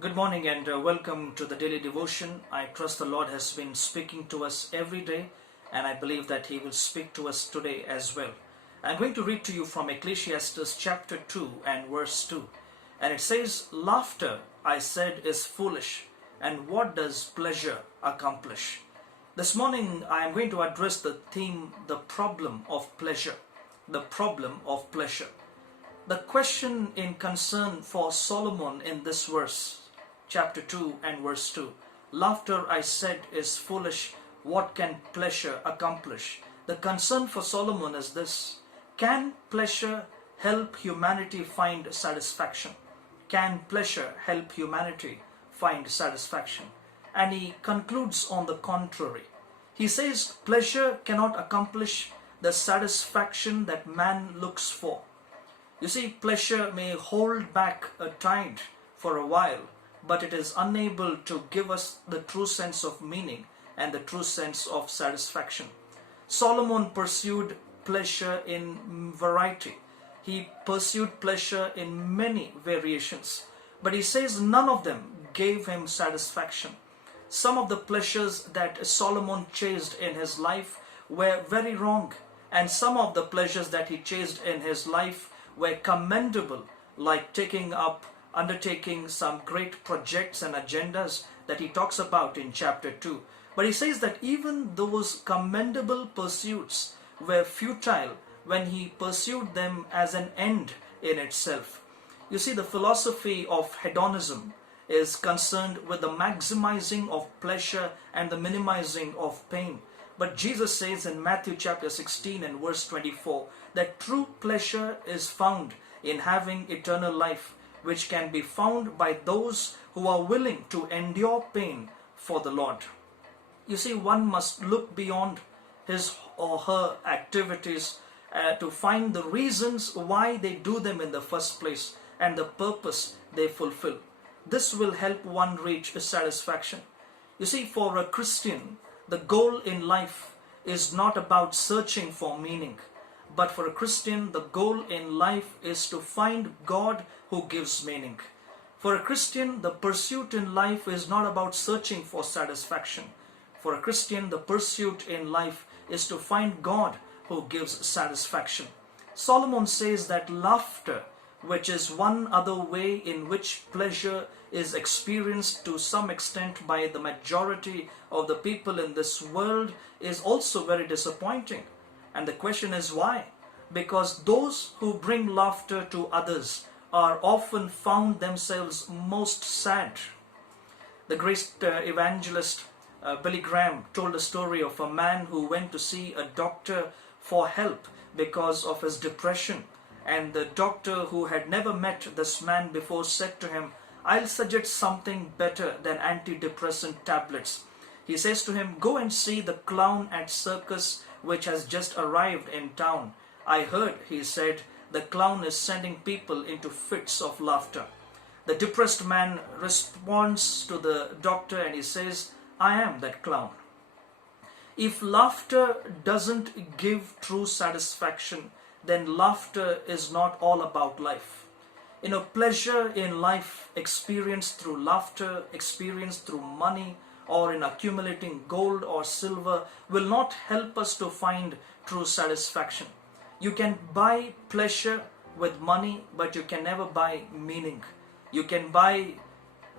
Good morning and welcome to the daily devotion. I trust the Lord has been speaking to us every day, and I believe that He will speak to us today as well. I'm going to read to you from Ecclesiastes chapter 2 and verse 2. And it says, "Laughter, I said, is foolish, and what does pleasure accomplish?" This morning I am going to address the theme, the problem of pleasure. The problem of pleasure. The question in concern for Solomon in this verse, chapter 2 and verse 2. Laughter, I said, is foolish. What can pleasure accomplish? The concern for Solomon is this. Can pleasure help humanity find satisfaction? Can pleasure help humanity find satisfaction? And he concludes on the contrary. He says pleasure cannot accomplish the satisfaction that man looks for. You see, pleasure may hold back a tide for a while, but it is unable to give us the true sense of meaning and the true sense of satisfaction. Solomon pursued pleasure in variety. He pursued pleasure in many variations, but he says none of them gave him satisfaction. Some of the pleasures that Solomon chased in his life were very wrong, and some of the pleasures that he chased in his life were commendable, like undertaking some great projects and agendas that he talks about in chapter 2. But he says that even those commendable pursuits were futile when he pursued them as an end in itself. You see, the philosophy of hedonism is concerned with the maximizing of pleasure and the minimizing of pain. But Jesus says in Matthew chapter 16 and verse 24 that true pleasure is found in having eternal life, which can be found by those who are willing to endure pain for the Lord. You see, one must look beyond his or her activities to find the reasons why they do them in the first place and the purpose they fulfill. This will help one reach satisfaction. You see, for a Christian, the goal in life is not about searching for meaning, but for a Christian, the goal in life is to find God who gives meaning. For a Christian, the pursuit in life is not about searching for satisfaction. For a Christian, the pursuit in life is to find God who gives satisfaction. Solomon says that laughter, which is one other way in which pleasure is experienced to some extent by the majority of the people in this world, is also very disappointing. And the question is why? Because those who bring laughter to others are often found themselves most sad. The great evangelist Billy Graham told a story of a man who went to see a doctor for help because of his depression. And the doctor, who had never met this man before, said to him, "I'll suggest something better than antidepressant tablets." He says to him, "Go and see the clown at circus which has just arrived in town. I heard," he said, "the clown is sending people into fits of laughter." The depressed man responds to the doctor and he says, "I am that clown." If laughter doesn't give true satisfaction, then laughter is not all about life. Pleasure in life experienced through laughter, experienced through money, or in accumulating gold or silver will not help us to find true satisfaction. You can buy pleasure with money, but you can never buy meaning. You can buy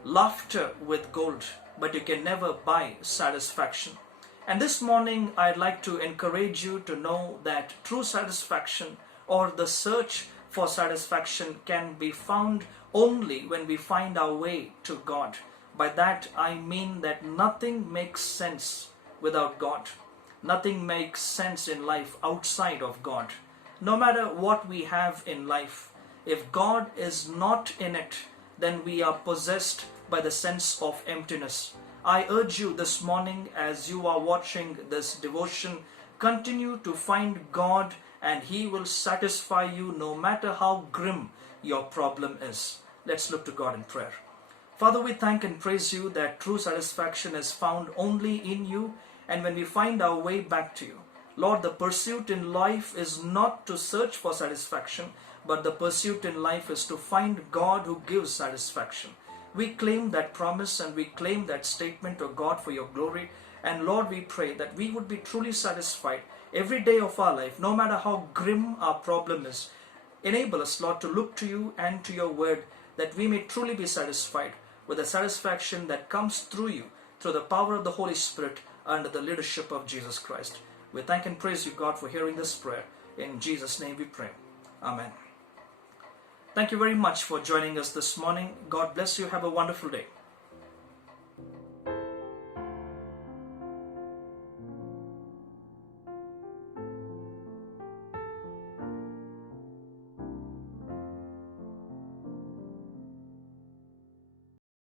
laughter with gold, but you can never buy satisfaction. And this morning, I'd like to encourage you to know that true satisfaction, or the search for satisfaction, can be found only when we find our way to God. By that, I mean that nothing makes sense without God. Nothing makes sense in life outside of God. No matter what we have in life, if God is not in it, then we are possessed by the sense of emptiness. I urge you this morning, as you are watching this devotion, continue to find God, and He will satisfy you no matter how grim your problem is. Let's look to God in prayer. Father, we thank and praise you that true satisfaction is found only in you, and when we find our way back to you. Lord, the pursuit in life is not to search for satisfaction, but the pursuit in life is to find God who gives satisfaction. We claim that promise and we claim that statement, O God, for your glory. And Lord, we pray that we would be truly satisfied every day of our life, no matter how grim our problem is. Enable us, Lord, to look to you and to your word, that we may truly be satisfied with the satisfaction that comes through you, through the power of the Holy Spirit, under the leadership of Jesus Christ. We thank and praise you, God, for hearing this prayer. In Jesus' name we pray. Amen. Thank you very much for joining us this morning. God bless you. Have a wonderful day.